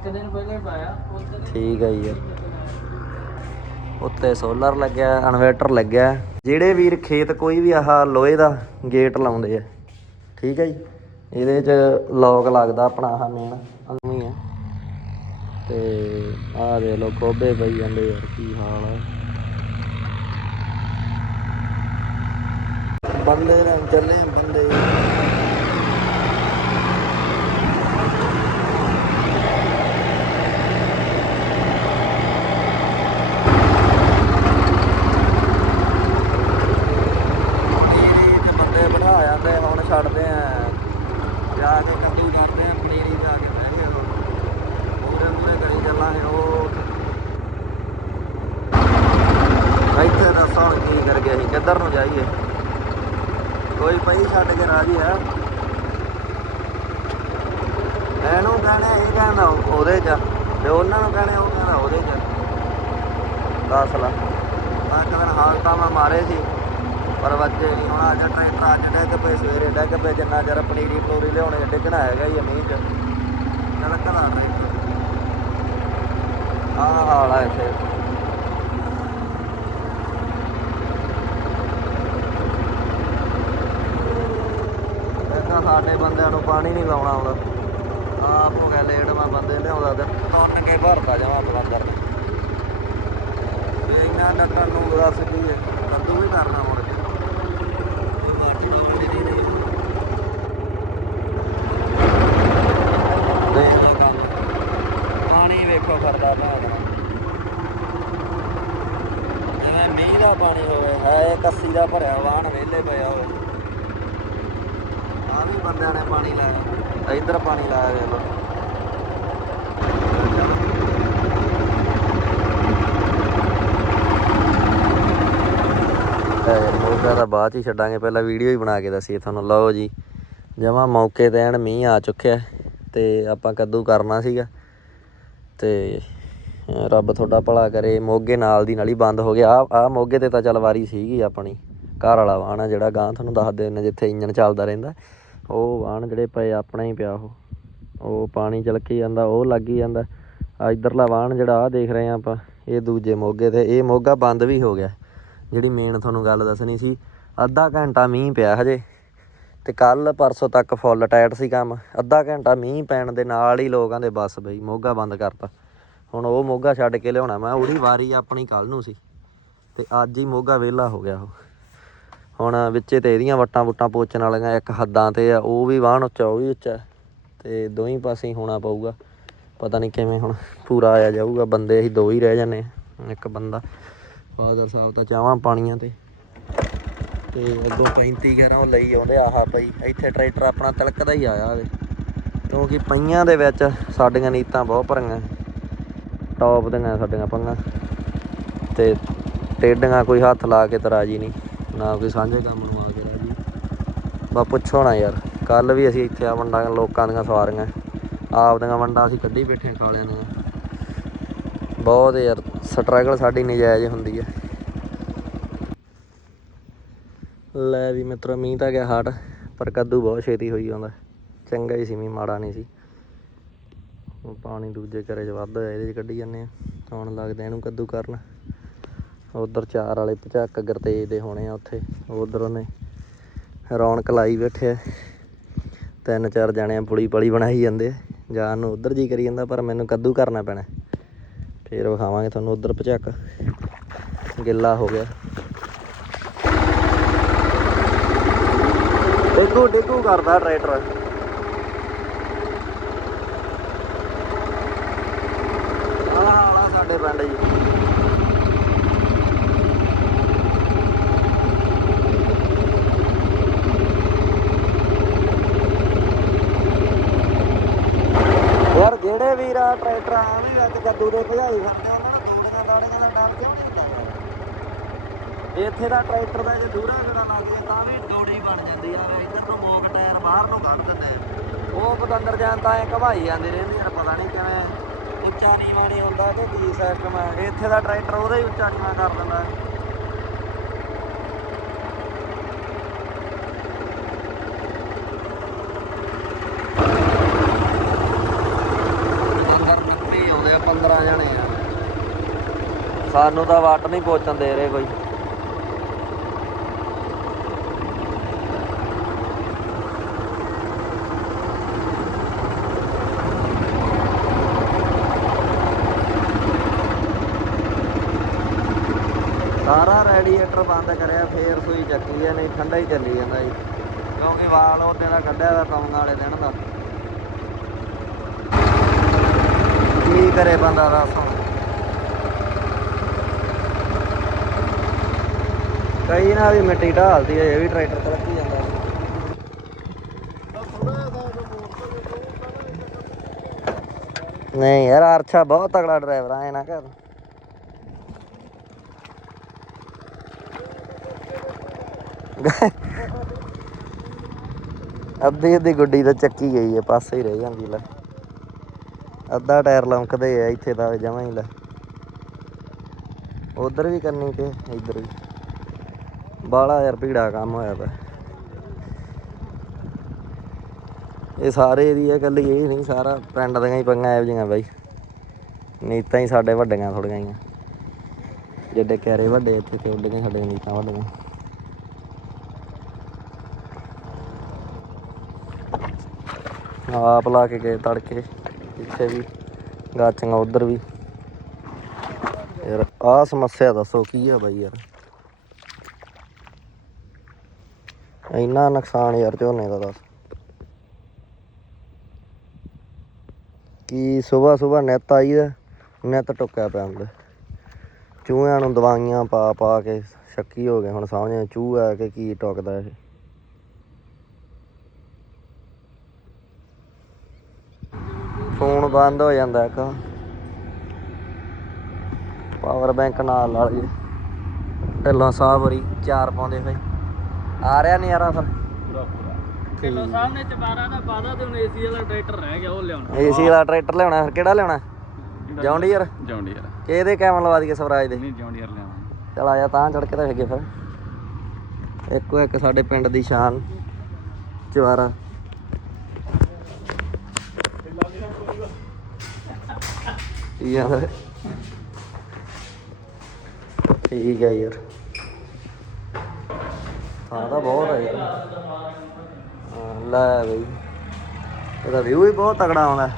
ਇੱਕ ਦਿਨ ਪਹਿਲੇ ਪਾਇਆ ਠੀਕ ਹੈ ਜੀ। ਉੱਤੇ ਸੋਲਰ ਲੱਗਿਆ ਇਨਵਰਟਰ ਲੱਗਿਆ। ਜਿਹੜੇ ਵੀਰ ਖੇਤ ਕੋਈ ਵੀ ਆਹ ਲੋਹੇ ਦਾ ਗੇਟ ਲਾਉਂਦੇ ਆ, ਠੀਕ ਹੈ ਜੀ। ਇਹਦੇ 'ਚ ਲੌਕ ਲੱਗਦਾ ਆਪਣਾ ਆਹ ਮੇਨ ਅੰਮੀ ਆ। ਤੇ ਆਹ ਦੇ ਲੋ ਕੋਬੇ ਪਈ ਜਾਂਦੇ ਯਾਰ, ਕੀ ਹਾਲ ਆ। ਬੰਦੇ ਨੇ ਚੱਲੇ ਬੰਦੇ ਪਨੀਰੀ ਤੇ ਬੰਦੇ ਬਿਠਾ ਜਾਂਦੇ ਹੁਣ ਛੱਡਦੇ ਆ ਜਾ ਕੇ ਕੱਦੂ ਕਰਦੇ ਆ ਪਨੀਰੀ ਜਾ ਕੇ ਬਹਿ ਗਏ ਉਹ ਮੂਰੇ ਮੂਰੇ ਕਰੀ ਚੱਲਾਂਗੇ ਉਹ ਇੱਥੇ ਦੱਸੋ ਹੁਣ ਕੀ ਕਰ ਗਿਆ ਸੀ ਕਿੱਧਰ ਨੂੰ ਜਾਈਏ? ਕੋਈ ਪਈ ਛੱਡ ਕੇ ਰਾਜੀ ਹੈ ਇਹਨੂੰ ਕਹਣੇ, ਇਹ ਕਹਿੰਦਾ ਉਹਦੇ ਚ, ਤੇ ਉਹਨਾਂ ਨੂੰ ਕਹਣੇ, ਉਹ ਕਹਿੰਦਾ ਉਹਦੇ ਚ। ਦੱਸ ਲਾ। ਮੈਂ ਕਿਹਾ ਹਾਲਤਾਂ ਮੈਂ ਮਾਰੇ ਸੀ, ਪਰ ਵੱਜੇ ਨਹੀਂ ਹੁਣ ਅੱਜ ਟਰੈਕਟਰ ਅੱਜ ਡਿੱਗ ਪਏ, ਸਵੇਰੇ ਡਿੱਗ ਪਏ, ਜਿੰਨਾ ਚਿਰ ਪਨੀਰੀ ਪਨੂਰੀ ਲਿਆਉਣੇ ਡਿੱਗਣਾ ਹੈਗਾ ਹੀ ਆ ਚ। ਚੱਲ ਘਲਾ ਟਰੈਕਟਰ ਆਹ ਹਾਲ ਆ ਇੱਥੇ ਕਹਿੰਦਾ ਸਾਡੇ ਬੰਦਿਆਂ ਨੂੰ ਪਾਣੀ ਨਹੀਂ ਲਾਉਣਾ ਆਉਂਦਾ। ਆਪ ਹੋ ਗਿਆ ਲੇਟ ਮੈਂ ਬੰਦੇ ਲਿਆਉਂਦਾ ਤੇ ਨੌਨ ਕੇ ਭਰਤਾ ਜਾਵਾਂ ਬਲੰਦਰ ਨੇ ਇਹਨਾਂ ਡੱਟਣ ਨੂੰ ਦੱਸ ਕੀ ਹੈ ਕੱਦੂ ਵੀ ਕਰਨਾ ਮੁੜ ਕੰਮ। ਪਾਣੀ ਵੇਖੋ ਕਰਦਾ ਭਾਗ ਜਿਵੇਂ ਮੀਂਹ ਦਾ ਪਾਣੀ ਹੋਵੇ, ਹੈ ਕੱਸੀ ਦਾ ਭਰਿਆ ਵਾਹਣ ਵਿਹਲੇ ਪਿਆ ਹੋਵੇ। ਆ ਵੀ ਬੰਦਿਆਂ ਨੇ ਪਾਣੀ ਲਾਇਆ। ਇੱਧਰ ਪਾਣੀ ਲਾਇਆ ਵੇਖ ਲੋ ਮੋਗਾ ਦਾ ਬਾਅਦ ਹੀ ਛੱਡਾਂਗੇ। ਪਹਿਲਾਂ ਵੀਡੀਓ ਹੀ ਬਣਾ ਕੇ ਦੱਸੀਏ ਤੁਹਾਨੂੰ। ਲਓ ਜੀ, ਜਮਾ ਮੌਕੇ ਤੇ ਐਨ ਮੀਂਹ ਆ ਚੁੱਕਿਆ ਤੇ ਆਪਾਂ ਕੱਦੂ ਕਰਨਾ ਸੀਗਾ। ਤੇ ਰੱਬ ਤੁਹਾਡਾ ਭਲਾ ਕਰੇ, ਮੋਗੇ ਨਾਲ ਦੀ ਨਾਲ ਹੀ ਬੰਦ ਹੋ ਗਿਆ ਆ ਆ ਮੋਗੇ ਤੇ ਤਾਂ ਚਲ ਵਾਰੀ ਸੀਗੀ ਆਪਣੀ। ਘਰ ਵਾਲਾ ਵਾਹਣ ਆ ਜਿਹੜਾ ਗਾਂ ਤੁਹਾਨੂੰ ਦੱਸਦੇ ਨੇ, ਜਿੱਥੇ ਇੰਜਨ ਚੱਲਦਾ ਰਹਿੰਦਾ। ਉਹ ਵਾਹਣ ਜਿਹੜੇ ਪਏ ਆਪਣਾ ਹੀ ਪਿਆ ਉਹ। ਉਹ ਪਾਣੀ ਚਲਕੀ ਜਾਂਦਾ, ਉਹ ਲੱਗ ਹੀ ਜਾਂਦਾ। ਆ ਇਧਰਲਾ ਵਾਹਣ ਜਿਹੜਾ ਆ ਦੇਖ ਰਹੇ ਆ ਆਪਾਂ, ਇਹ ਦੂਜੇ ਮੋਗੇ ਤੇ, ਇਹ ਮੋਗਾ ਬੰਦ ਵੀ ਹੋ ਗਿਆ। ਜਿਹੜੀ ਮੇਨ ਤੁਹਾਨੂੰ ਗੱਲ ਦੱਸਣੀ ਸੀ, ਅੱਧਾ ਘੰਟਾ ਮੀਂਹ ਪਿਆ ਹਜੇ। ਤੇ ਕੱਲ ਪਰਸੋਂ ਤੱਕ ਫੁੱਲ ਟਾਈਟ ਸੀ ਕੰਮ। ਅੱਧਾ ਘੰਟਾ ਮੀਂਹ ਪੈਣ ਦੇ ਨਾਲ ਹੀ ਲੋਕਾਂ ਦੇ ਬੱਸ ਬਈ ਮੋਗਾ ਬੰਦ ਕਰਤਾ। ਹੁਣ ਉਹ ਮੋਗਾ ਛੱਡ ਕੇ ਲਿਆਉਣਾ, ਮੈਂ ਉਹਦੀ ਵਾਰੀ ਆਪਣੀ ਕੱਲ ਨੂੰ ਸੀ। ਤੇ ਅੱਜ ਹੀ ਮੋਗਾ ਵਿਹਲਾ ਹੋ ਗਿਆ ਉਹ। ਹੁਣ ਵਿੱਚੇ ਤੇ ਇਹਦੀਆਂ ਵੱਟਾਂ ਵੁੱਟਾਂ ਪੋਚਣ ਵਾਲੀਆਂ ਇੱਕ ਹੱਦਾਂ ਤੇ ਆ, ਉਹ ਵੀ ਵਾਹਣ ਉੱਚਾ, ਉਹ ਵੀ ਉੱਚਾ। ਤੇ ਦੋਹੀਂ ਪਾਸੇ ਹੀ ਹੋਣਾ ਪਊਗਾ। ਪਤਾ ਨਹੀਂ ਕਿਵੇਂ ਹੁਣ ਪੂਰਾ ਆਇਆ ਜਾਊਗਾ। ਬੰਦੇ ਅਸੀਂ ਦੋ ਹੀ ਰਹਿ ਜਾਂਦੇ ਹਾਂ। ਇੱਕ ਬੰਦਾ। ਫਾਦਰ ਸਾਹਿਬ ਤਾਂ ਚਾਹਾਂ ਪਾਣੀਆਂ ਤੇ। ਤੇ ਅੱਗੋਂ 35 11 ਉਹ ਲਈ ਆਉਂਦੇ, ਆਹਾ ਪਈ ਇੱਥੇ ਟਰੈਕਟਰ ਆਪਣਾ ਤਿਲਕਦਾ ਹੀ ਆਇਆ ਵੇ। ਕਿਉਂਕਿ ਪਈਆਂ ਦੇ ਵਿੱਚ ਸਾਡੀਆਂ ਨੀਤਾਂ ਬਹੁਤ ਭਰੀਆਂ। ਟੌਪ ਦੀਆਂ ਸਾਡੀਆਂ ਪੰਗਾਂ। ਤੇ ਟੇਡੀਆਂ ਕੋਈ ਹੱਥ ਲਾ ਕੇ ਤਾਂ ਰਾਜੀ ਨਹੀਂ ਨਾ ਕੋਈ ਸਾਂਝੇ ਕੰਮ ਨੂੰ ਆ ਕੇ ਰਾਜੀ ਬਾ ਪੁੱਛੋ ਨਾ ਯਾਰ, ਕੱਲ ਵੀ ਅਸੀਂ ਇੱਥੇ ਆ ਵੰਡਾਂ ਲੋਕਾਂ ਦੀਆਂ ਸਵਾਰੀਆਂ। ਆਪ ਦੀਆਂ ਵੰਡਾਂ ਅਸੀਂ ਕੱਢੀ ਬੈਠੇ ਹਾਂ ਖਾਲਿਆਂ ਨੂੰ ਬਹੁਤ ਯਾਰ ਸਟਰਗਲ ਸਾਡੀ ਨਜਾਇਜ਼ ਹੁੰਦੀ ਹੈ ਲੈ ਵੀ ਮਿੱਤਰੋ, ਮੀਂਹ ਤਾਂ ਗਿਆ ਹਟ ਪਰ ਕੱਦੂ ਬਹੁਤ ਛੇਤੀ ਹੋਈ ਆਉਂਦਾ ਚੰਗਾ ਹੀ ਸੀ ਮੀਂਹ, ਮਾੜਾ ਨਹੀਂ ਸੀ। ਪਾਣੀ ਦੂਜੇ ਘਰੇ 'ਚ ਵੱਧ ਹੋਇਆ, ਇਹਦੇ 'ਚ ਕੱਢੀ ਜਾਂਦੇ ਆ। ਹੁਣ ਲੱਗਦਾ ਇਹਨੂੰ ਕੱਦੂ ਕਰਨ। ਉਧਰ ਚਾਰ ਵਾਲੇ ਭਚਾਕ ਗਰਤੇਜ ਦੇ ਹੋਣੇ ਆ ਉੱਥੇ। ਉਧਰ ਉਹਨੇ ਰੌਣਕ ਲਾਈ ਬੈਠਿਆ ਤਿੰਨ ਚਾਰ ਜਣੇ ਆ ਪੁਲੀ ਪਲੀ ਬਣਾਈ ਜਾਂਦੇ ਆ। ਜਾਣ ਨੂੰ ਉਧਰ ਜੀ ਕਰੀ ਜਾਂਦਾ, ਪਰ ਮੈਨੂੰ ਕੱਦੂ ਕਰਨਾ ਪੈਣਾ। ਫੇਰ ਵਿਖਾਵਾਂਗੇ ਤੁਹਾਨੂੰ ਉਧਰ ਭਚਾਕ। ਗਿੱਲਾ ਹੋ ਗਿਆ। ਡੇਗੂ ਡੇਗੂ ਕਰਦਾ ਟਰੈਕਟਰ ਆਲਾ ਆਲਾ ਸਾਡੇ ਪਿੰਡ ਜੀ ਯਾਰ ਜਿਹੜੇ ਵੀਰ ਆ, ਟਰੈਕਟਰ ਆ ਵੀ ਅੱਜ ਕੱਦੂ ਦੇ ਭਜਾਈ ਫਿਰਦੇ ਉਹਨਾਂ ਨੂੰ ਦੂੜੀਆਂ ਦਾੜੀਆਂ ਦਾ ਡਰ ਕਿਉਂ ਨਹੀਂ ਹੁੰਦਾ ਇੱਥੇ ਦਾ ਟਰੈਕਟਰ ਦਾ ਜੇ ਦੂਰਾ ਜਿਹੜਾ ਲੱਗ ਜਾਂਦਾ ਤਾਂ ਵੀ ਡੋੜੀ ਬਣ ਜਾਂਦੀ ਆ ਇੱਧਰ ਤੋਂ ਮੋਕ ਟਾਇਰ, ਬਾਹਰ ਨੂੰ ਕੱਢ ਦਿੰਦੇ ਆ। ਉਹ ਪਤੰਦਰ ਜਾਨ ਤਾਂ ਐ ਘਵਾਈ ਜਾਂਦੀ ਰਹਿੰਦੀ ਯਾਰ ਪਤਾ ਨਹੀਂ ਕਿਵੇਂ। ਉੱਚਾ ਨੀਵਾਂ ਨਹੀਂ ਹੁੰਦਾ ਕਿ ਕੀ ਸਿਸਟਮ ਹੈ ਇੱਥੇ ਦਾ ਟਰੈਕਟਰ ਉਹਦਾ ਹੀ ਉੱਚਾ ਨੀਵਾਂ ਕਰ ਦਿੰਦਾ ਪਤੰਦਰ ਸਾਨੂੰ ਤਾਂ ਵੱਟ ਨਹੀਂ ਪੋਚਣ ਦੇ ਰਹੇ ਕੋਈ। ਸਾਰਾ ਰੈਡੀਏਟਰ ਬੰਦ ਕਰਿਆ, ਫੇਰ ਸੂਈ ਚੱਕੀ ਹੈ ਨਹੀਂ ਠੰਡਾ ਹੀ ਚੱਲੀ ਜਾਂਦਾ ਜੀ। ਕਿਉਂਕਿ ਵਾਲ ਉਹਦੇ ਦਾ ਕੱਢਿਆ ਦਾ ਕੰਮ ਵਾਲੇ ਦਿਨ ਦਾ। ਕੀ ਕਰੇ ਬੰਦਾ ਦੱਸ ਕਈ ਨਾ ਵੀ ਮਿੱਟੀ ਢਾਲਦੀ ਹੈ ਇਹ ਵੀ ਟਰੈਕਟਰ ਤਲਕੀ ਜਾਂਦਾ। ਨਹੀਂ ਯਾਰ ਅਰਛਾ ਬਹੁਤ ਤਗੜਾ ਡਰਾਈਵਰ ਆ ਨਾ ਕਰ। ਅੱਧੀ ਅੱਧੀ ਗੁੱਡੀ ਤਾਂ ਚੱਕੀ ਗਈ ਹੈ ਪਾਸੇ ਹੀ ਰਹਿ ਜਾਂਦੀ ਲੈ। ਅੱਧਾ ਟਾਇਰ ਲੰਕਦੇ ਆ, ਇੱਥੇ ਤਾਂ ਜਮਾਂ ਹੀ, ਲੈ। ਉਧਰ ਵੀ ਕਰਨੀ ਤੇ ਇੱਧਰ ਵੀ? ਬਾਲਾ ਯਾਰ ਭੀੜਾ ਕੰਮ ਹੋਇਆ ਪਿਆ। ਇਹ ਸਾਰੇ ਦੀ ਹੈ ਇਕੱਲੀ ਇਹ ਨਹੀਂ, ਸਾਰਾ ਪਿੰਡ ਦੀਆਂ ਹੀ ਪੰਗਾਂ ਇਹੋ ਜਿਹੀਆਂ ਬਾਈ। ਨੀਤਾਂ ਹੀ ਸਾਡੇ ਵੱਡੀਆਂ ਥੋੜੀਆਂ ਹੀ ਆ। ਜਿੱਡੇ ਕੈਰੇ ਵੱਡੇ ਇੱਥੇ ਤੇ ਉੱਡੀਆਂ ਸਾਡੇ ਨੀਤਾਂ ਵੱਡੀਆਂ ਆਪ ਲਾ ਕੇ ਗਏ ਤੜਕੇ ਇੱਥੇ ਵੀ, ਗਾਚੀਆਂ ਉਧਰ ਵੀ। ਯਾਰ, ਆਹ ਸਮੱਸਿਆ ਦੱਸੋ ਕੀ ਆ ਬਾਈ ਯਾਰ। ਇੰਨਾ ਨੁਕਸਾਨ ਯਾਰ ਝੋਨੇ ਦਾ ਦੱਸ। ਕੀ ਸਵੇਰ ਸਵੇਰ ਨਿੱਤ ਆਈਦਾ ਨਿੱਤ ਟੁੱਕਿਆ ਪਿਆ ਹੁੰਦਾ। ਚੂਹਿਆਂ ਨੂੰ ਦਵਾਈਆਂ ਪਾ ਪਾ ਕੇ ਸ਼ੱਕੀ ਹੋ ਗਏ, ਹੁਣ ਸਮਝ ਚੂਹਾ ਕਿ ਕੀ ਟੁੱਕਦਾ ਇਹ। ਫੋਨ ਬੰਦ ਹੋ ਜਾਂਦਾ ਇੱਕ। ਪਾਵਰ ਬੈਂਕ ਨਾਲ ਲਾ ਲਈਏ ਢਿੱਲੋਂ ਸਾਹਿਬ ਹੋਰੀ ਚਾਰ ਪਾਉਂਦੇ ਹੋਏ। ਆ ਰਿਹਾ ਨਜ਼ਾਰਾ ਫਿਰ ਪੂਰਾ ਪੂਰਾ। ਕਿਲੋ ਸਾਹਮਣੇ ਚਬਾਰਾ ਦਾ ਪਾਦਾ ਤੇ ਹੁਣ ਏਸੀ ਵਾਲਾ ਟਰੈਕਟਰ ਰਹਿ ਗਿਆ ਉਹ ਲਿਆਉਣਾ। ਏਸੀ ਵਾਲਾ ਟਰੈਕਟਰ ਲਿਆਉਣਾ ਫਿਰ ਕਿਹੜਾ ਲਿਆਉਣਾ? John Deere? John Deere. ਕਿ ਇਹਦੇ ਕੈਮਲ ਲਵਾ ਦਈਏ ਸਵਰਾਜ ਦੇ? ਨਹੀਂ ਜੌਂਡੀਅਰ ਲਿਆਉਣਾ। ਚਲ ਆ ਜਾ ਤਾਂ ਚੜ ਕੇ ਤਾਂ ਵੇਖੇ ਫਿਰ। ਇੱਕੋ ਇੱਕ ਸਾਡੇ ਪਿੰਡ ਦੀ ਸ਼ਾਨ ਚਵਾਰਾ ਫਿਰ? ਠੀਕ ਹੈ ਯਾਰ। ਹਾਂ ਤਾਂ ਬਹੁਤ ਹੈ ਯਾਰ ਹਾਂ, ਲੈ ਬਈ। ਇਹਦਾ ਵਿਊ ਵੀ ਬਹੁਤ ਤਗੜਾ ਆਉਂਦਾ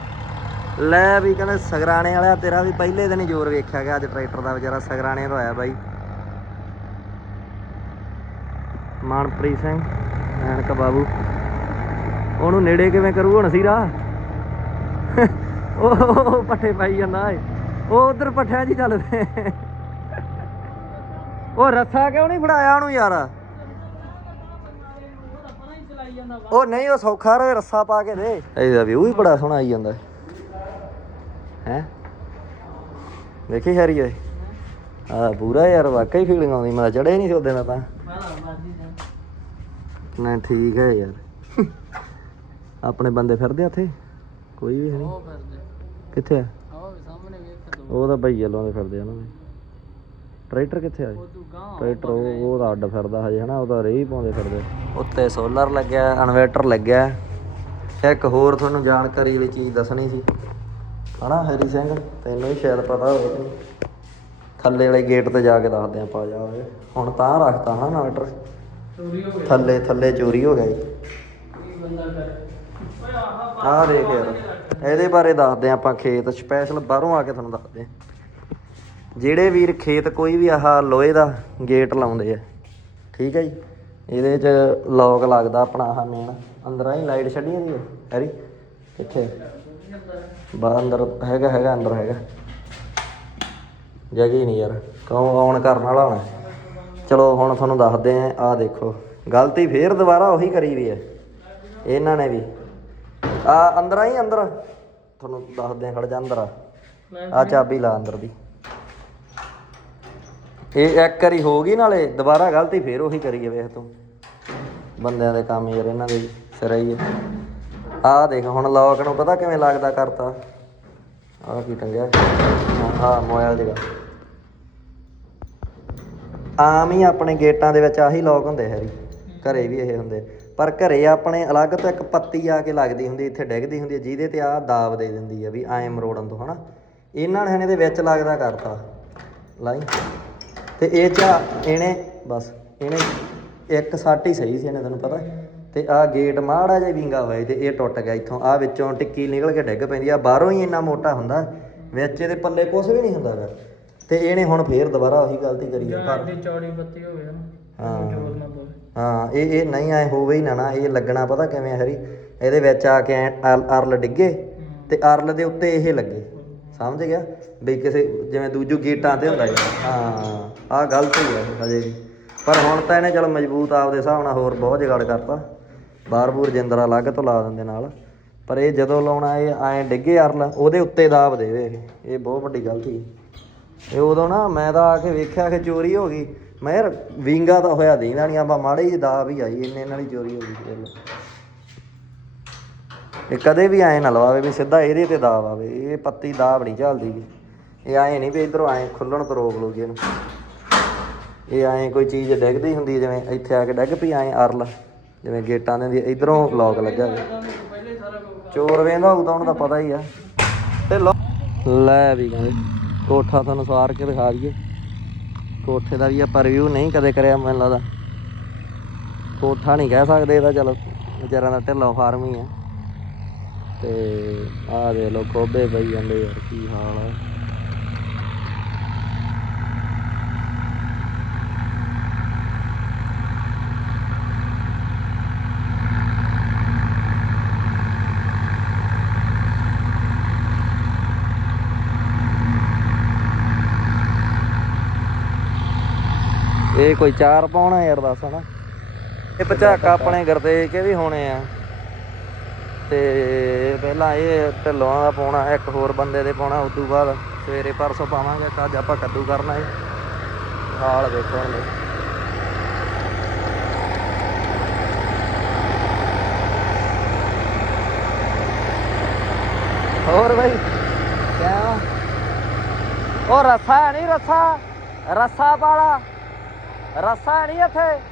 ਲੈ ਵੀ ਕਹਿੰਦੇ ਸਗਰਾਣੇ ਵਾਲਿਆ ਤੇਰਾ ਵੀ ਪਹਿਲੇ ਦਿਨ ਹੀ ਜ਼ੋਰ ਵੇਖਿਆ ਗਿਆ ਅੱਜ ਟਰੈਕਟਰ ਦਾ ਵਿਚਾਰਾ ਸਗਰਾਣੇ ਤੋਂ ਆਇਆ ਬਾਈ। ਮਨਪ੍ਰੀਤ ਸਿੰਘ ਐਨਕ ਬਾਬੂ। ਉਹਨੂੰ ਨੇੜੇ ਕਿਵੇਂ ਕਰੂ ਹੁਣ ਸੀਰਾ? ਉਹ ਪੱਠੇ ਪਾਈ ਜਾਂਦਾ ਏ ਉਹ ਉਧਰ ਪੱਠਿਆਂ 'ਚ ਹੀ ਚੱਲਦੇ। ਉਹ ਰੱਸਾ ਕਿਉਂ ਨਹੀਂ ਫੜਾਇਆ ਉਹਨੂੰ ਯਾਰ? ਉਹ ਨਹੀਂ ਉਹ ਸੌਖਾ ਰਹੇ ਰੱਸਾ ਪਾ ਕੇ ਦੇ। ਇਹਦਾ ਵਿਊ ਹੀ ਬੜਾ ਸੋਹਣਾ ਆਈ ਜਾਂਦਾ ਹੈ। ਦੇਖੀ ਹਰੀ ਓਏ? ਆ ਪੂਰਾ ਯਾਰ ਵਾਕਈ ਫੀਲਿੰਗ ਆਉਂਦੀ ਮੈਂ ਚੜਿਆ ਨਹੀਂ ਸੀ ਉਹਦੇ ਨਾਲ ਤਾਂ ਨਾ ਠੀਕ ਹੈ ਯਾਰ। ਆਪਣੇ ਬੰਦੇ ਫਿਰਦੇ ਆ ਉੱਥੇ? ਕੋਈ ਵੀ ਹੈ ਨਹੀਂ। ਉਹ ਫਿਰਦੇ। ਕਿੱਥੇ ਆ? ਸਾਹਮਣੇ ਵੇਖ ਉਹ ਤਾਂ ਭਈਆ ਲਾਉਂਦੇ ਫਿਰਦੇ ਆ ਉਹਨਾਂ ਦੇ ਟਰੈਕਟਰ ਕਿੱਥੇ ਆ ਟਰੈਕਟਰ ਉਹ ਤਾਂ ਅੱਡ ਫਿਰਦਾ ਹਜੇ ਹਨਾ? ਉਹ ਤਾਂ ਰੇਹ ਪਾਉਂਦੇ ਫਿਰਦੇ। ਉੱਤੇ ਸੋਲਰ ਲੱਗਿਆ ਇਨਵਰਟਰ ਲੱਗਿਆ। ਇੱਕ ਹੋਰ ਤੁਹਾਨੂੰ ਜਾਣਕਾਰੀ ਵਾਲੀ ਚੀਜ਼ ਦੱਸਣੀ ਸੀ। ਹਨਾ ਹਰੀ ਸਿੰਘ? ਤੈਨੂੰ ਵੀ ਸ਼ਾਇਦ ਪਤਾ ਹੋਵੇ ਕਿ। ਥੱਲੇ ਵਾਲੇ ਗੇਟ ਤੇ ਜਾ ਕੇ ਦੱਸਦੇ ਆਪਾਂ ਜਾ ਓਏ ਹੁਣ ਤਾਂ ਰੱਖਤਾ ਹਨਾ ਇਨਵਰਟਰ? ਚੋਰੀ ਹੋ ਗਈ ਥੱਲੇ ਥੱਲੇ ਚੋਰੀ ਹੋ ਗਿਆ ਜੀ। ਕੀ ਬੰਦਾ ਕਰੇ ਓਏ ਆਹ ਆਹ ਦੇਖ ਯਾਰ ਇਹਦੇ ਬਾਰੇ ਦੱਸਦੇ ਹਾਂ ਆਪਾਂ ਖੇਤ ਸਪੈਸ਼ਲ ਬਾਹਰੋਂ ਆ ਕੇ ਤੁਹਾਨੂੰ ਦੱਸਦੇ ਹਾਂ। ਜਿਹੜੇ ਵੀਰ ਖੇਤ ਕੋਈ ਵੀ ਆਹ ਲੋਹੇ ਦਾ ਗੇਟ ਲਾਉਂਦੇ ਆ, ਠੀਕ ਹੈ ਜੀ? ਇਹਦੇ 'ਚ ਲੌਕ ਲੱਗਦਾ ਆਪਣਾ ਆਹ ਮੇਨ ਅੰਦਰਾਂ ਹੀ ਲਾਈਟ ਛੱਡੀ ਜਾਂਦੀ ਹੈ ਹੈਰੀ? ਕਿੱਥੇ? ਬਾਹਰ ਅੰਦਰ ਹੈਗਾ ਹੈਗਾ, ਅੰਦਰ ਹੈਗਾ। ਜਗ੍ਹਾ ਹੀ ਨਹੀਂ ਯਾਰ। ਕੌਣ ਆਨ ਕਰਨ ਵਾਲਾ ਹੋਣਾ? ਚਲੋ ਹੁਣ ਤੁਹਾਨੂੰ ਦੱਸਦੇ ਆਂ, ਆਹ ਦੇਖੋ। ਗਲਤੀ ਫੇਰ ਦੁਬਾਰਾ ਉਹੀ ਕਰੀ ਵੀ ਹੈ ਇਹਨਾਂ ਨੇ ਵੀ। ਆ ਅੰਦਰ ਆਈ ਅੰਦਰ। ਤੁਹਾਨੂੰ ਦੱਸਦੇ ਆਂ, ਖੜ ਜਾ ਅੰਦਰ। ਆ ਆ ਚਾਬੀ ਲਾ ਅੰਦਰ ਦੀ। ਇਹ ਇੱਕ ਵਾਰੀ ਹੋ ਗਈ ਨਾਲੇ, ਦੁਬਾਰਾ ਗਲਤੀ ਫੇਰ ਉਹੀ ਕਰੀਏ ਵੇਖ ਤੂੰ। ਬੰਦਿਆਂ ਦੇ ਕੰਮ ਯਾਰ ਇਹਨਾਂ ਦੇ ਵੀ ਹੀ ਹੈ ਆਹ ਦੇਖ, ਹੁਣ ਲੌਕ ਨੂੰ ਪਤਾ ਕਿਵੇਂ ਲੱਗਦਾ ਕਰਤਾ। ਆਹ ਕੀ ਟੰਗਿਆ। ਆਹ ਮੋਬਾਈਲ ਜਗਾ। ਆਮ ਹੀ ਆਪਣੇ ਗੇਟਾਂ ਦੇ ਵਿੱਚ ਆਹੀ ਲੋਕ ਹੁੰਦੇ ਹੈਰੀ। ਘਰੇ ਵੀ ਇਹ ਹੁੰਦੇ। ਪਰ ਘਰੇ ਆਪਣੇ ਅਲੱਗ ਤੋਂ ਇੱਕ ਪੱਤੀ ਆ ਕੇ ਲੱਗਦੀ ਹੁੰਦੀ, ਇੱਥੇ ਡਿੱਗਦੀ ਹੁੰਦੀ ਹੈ ਜਿਹਦੇ ਤੇ ਆਹ ਦਾਬ ਦੇ ਦਿੰਦੀ ਆ ਵੀ ਐਂ ਮਰੋੜਨ ਤੋਂ, ਹਨਾ। ਇਹਨਾਂ ਨੇ ਇਹਦੇ ਵਿੱਚ ਲੱਗਦਾ ਕਰਤਾ। ਲਾਈ। ਤੇ ਇਹ ਚ ਇਹਨੇ ਬਸ ਇਹਨੇ ਇੱਕ ਸੱਟ ਹੀ ਸਹੀ ਸੀ ਇਹਨੇ ਤੈਨੂੰ ਪਤਾ। ਤੇ ਆ ਗੇਟ ਮਾੜਾ ਜਿਹਾ ਵਿੰਗਾ ਹੋਇਆ ਤੇ ਇਹ ਟੁੱਟ ਗਿਆ ਇੱਥੋਂ। ਆ ਵਿੱਚੋਂ ਟਿੱਕੀ ਨਿਕਲ ਕੇ ਡਿੱਗ ਪੈਂਦੀ ਆ। ਬਾਹਰੋਂ ਹੀ ਇੰਨਾ ਮੋਟਾ ਹੁੰਦਾ ਵਿੱਚ ਇਹਦੇ ਪੱਲੇ ਕੁਝ ਵੀ ਨਹੀਂ ਹੁੰਦਾ ਗਾ ਤੇ ਇਹਨੇ ਹੁਣ ਫੇਰ ਦੁਬਾਰਾ ਉਹੀ ਗਲਤੀ ਕਰੀ ਆ ਪਰ ਦੀ ਚੌੜੀ ਬੱਤੀ ਹੋਵੇ ਨਾ ਹਾਂ। ਪਵੇ। ਹਾਂ ਇਹ ਇਹ ਨਹੀਂ ਐ ਹੋਵੇ ਹੀ ਨਾ ਨਾ ਇਹ ਲੱਗਣਾ ਪਤਾ ਕਿਵੇਂ ਹਰੀ। ਇਹਦੇ ਵਿੱਚ ਆ ਕੇ ਅਰਲ ਡਿੱਗੇ ਤੇ ਅਰਲ ਦੇ ਉੱਤੇ ਇਹ ਲੱਗੇ। ਸਮਝ ਗਿਆ? ਵੀ ਕਿਸੇ ਜਿਵੇਂ ਦੂਜੂ ਗੇਟਾਂ ਤੇ ਹੁੰਦਾ ਜੀ। ਹਾਂ, ਆਹ ਗਲਤ ਹੀ ਹੈ ਹਜੇ। ਵੀ ਪਰ ਹੁਣ ਤਾਂ ਇਹਨੇ ਚਲ ਮਜ਼ਬੂਤ ਆਪਦੇ ਹਿਸਾਬ ਨਾਲ ਹੋਰ ਬਹੁਤ ਜਗੜ ਕਰਤਾ। ਬਾਹਰ-ਬੂਰ ਜਿੰਦਰਾ ਅਲੱਗ ਤੋਂ ਲਾ ਦਿੰਦੇ ਨਾਲ। ਪਰ ਇਹ ਜਦੋਂ ਲਾਉਣਾ, ਇਹ ਐਂ ਡਿੱਗੇ ਅਰਲ ਉਹਦੇ ਉੱਤੇ ਦਾਬ ਦੇਵੇ ਇਹ। ਬਹੁਤ ਵੱਡੀ ਗਲਤੀ ਹੈ ਇਹ ਉਦੋਂ ਨਾ ਮੈਂ ਤਾਂ ਆ ਕੇ ਵੇਖਿਆ ਕਿ ਚੋਰੀ ਹੋ ਗਈ। ਮੈਂ ਯਾਰ, ਵਿੰਗਾ ਤਾਂ ਹੋਇਆ ਦੀਂਦਾ ਨਹੀਂ ਆਪਾਂ ਮਾੜੇ ਜਿਹੀ ਦਾਬ ਹੀ ਆਈ, ਇੰਨੇ ਨਾਲ ਹੀ ਚੋਰੀ ਹੋ ਗਈ। ਇਹ ਕਦੇ ਵੀ ਐਂ ਨਾ ਲਵਾਵੇ ਵੀ ਸਿੱਧਾ ਇਹਦੇ ਤੇ ਦਾਬ ਆਵੇ, ਇਹ ਪੱਤੀ ਦਾਬ ਨਹੀਂ ਝੱਲਦੀ ਇਹ ਐਂ ਨਹੀਂ ਵੀ ਇਧਰੋਂ ਐਂ ਖੁੱਲਣ ਤੋਂ ਰੋਕ ਲੋਗੇ ਇਹਨੂੰ। ਇਹ ਐਂ ਕੋਈ ਚੀਜ਼ ਡਿੱਗਦੀ ਹੁੰਦੀ ਜਿਵੇਂ ਇੱਥੇ ਆ ਕੇ ਡਿੱਗ ਪਈ ਐਂ ਅਰਲ, ਜਿਵੇਂ ਗੇਟਾਂ ਦੇ ਹੁੰਦੀ ਇਧਰੋਂ ਲੌਕ ਲੱਗਾ ਹੋਵੇ ਚੋਰ ਵੇਂਦਾ ਹੋਊ ਤਾਂ ਉਹਨੂੰ ਤਾਂ ਪਤਾ ਹੀ ਆ। ਤੇ ਲੈ ਵੀ ਕਹਿੰਦੇ ਕੋਠਾ ਤੁਹਾਨੂੰ ਸਵਾਰ ਕੇ ਦਿਖਾ ਦਈਏ। ਕੋਠੇ ਦਾ ਵੀ ਆਪਾਂ ਰਿਵਿਊ ਨਹੀਂ ਕਦੇ ਕਰਿਆ, ਮੈਨੂੰ ਲੱਗਦਾ। ਕੋਠਾ ਨਹੀਂ ਕਹਿ ਸਕਦੇ ਇਹਦਾ ਚਲੋ ਵਿਚਾਰਾਂ ਦਾ ਢਿੱਲਾ ਫਾਰਮ ਹੀ ਆ। ਤੇ ਆਹ ਦੇ ਲੋ ਕੋਬੇ ਪਈ ਜਾਂਦੇ ਯਾਰ ਕੀ ਹਾਲ ਆ। ਇਹ ਕੋਈ ਚਾਰ ਪਾਉਣਾ ਯਾਰ ਦੱਸ ਹਨਾ। ਇਹ ਪਚਾਕਾ ਆਪਣੇ ਗਰਦੇ ਕੇ ਵੀ ਹੋਣੇ ਆ। ਤੇ ਪਹਿਲਾਂ ਇਹ ਢਿੱਲੋਂ ਦਾ ਪਾਉਣਾ, ਇੱਕ ਹੋਰ ਬੰਦੇ ਦੇ ਪਾਉਣਾ ਉਸ ਤੋਂ ਬਾਅਦ ਸਵੇਰੇ ਪਰਸੋਂ ਪਾਵਾਂਗੇ ਅੱਜ ਆਪਾਂ ਕੱਦੂ ਕਰਨਾ ਹੈ ਹਾਲ ਵੇਖੋ ਹੁਣ। ਹੋਰ ਬਈ ਕਿਆ ਉਹ ਰੱਸਾ ਹੈ ਨਹੀਂ ਰੱਸਾ। ਰੱਸਾ ਵਾਲਾ ਰੱਸਾ ਹੈ ਨਹੀਂ ਇੱਥੇ।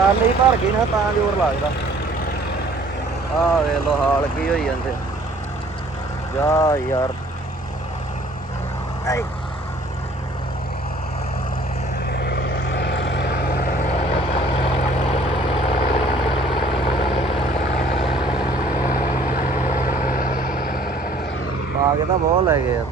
ਟਰਾਲੀ ਭਰ ਗਈ ਨਾ ਤਾਂ ਜ਼ੋਰ ਲੱਗਦਾ। ਆ ਵੇਖ ਲੋ ਹਾਲ ਕੀ ਹੋਈ ਜਾਂਦੇ। ਜਾ ਯਾਰ। ਆਈ। ਪਾ ਕੇ ਤਾਂ ਬਹੁਤ ਲੈ ਗਏ ਯਾਰ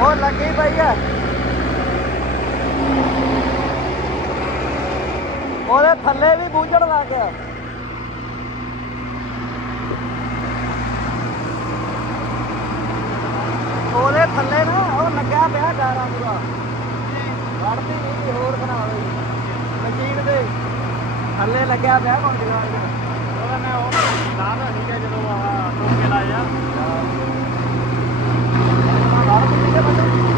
ਉਹ ਲੱਗੀ ਪਈ ਆ ਉਹਦੇ ਥੱਲੇ ਵੀ ਬੂਝਣ ਲੱਗ ਗਿਆ ਉਹਦੇ ਥੱਲੇ ਨਾ ਉਹ ਲੱਗਿਆ ਪਿਆ ਡਾਰਾ ਪੂਰਾ ਵੜਦੀ ਨਹੀਂ ਵੀ ਹੋਰ ਬਣਾ ਲਈ ਮਸ਼ੀਨ ਦੇ ਥੱਲੇ ਲੱਗਿਆ ਪਿਆ ਹੁਣ ਜਗਾੜ ਕੇ ਉਹਦਾ ਮੈਂ ਉਹ ਲਾਦਾ ਸੀਗਾ ਜਦੋਂ ਆਹ ਟੋਕੇ ਲਾਇਆ ਬਾਹਰ ਕਿੱਥੇ ਬੰਦੇ ਆ ਕੀ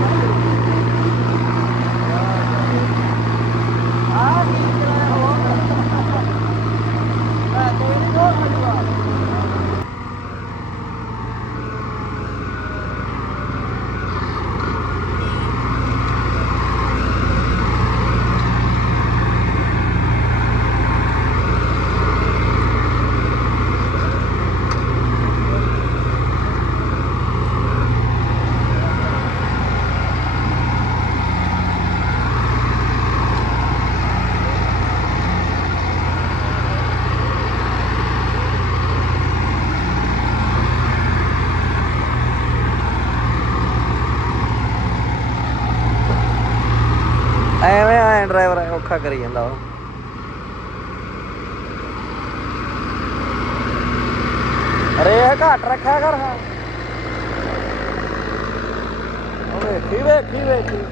ਵੈਨ ਡਰਾਈਵਰ ਹੈ ਔਖਾ ਕਰੀ ਜਾਂਦਾ ਉਹ। ਅਰੇ ਇਹ ਘੱਟ ਰੱਖਿਆ ਕਰ ਹਾਂ। ਉਹ ਵੇਖੀ ਵੇਖੀ ਵੇਖੀ।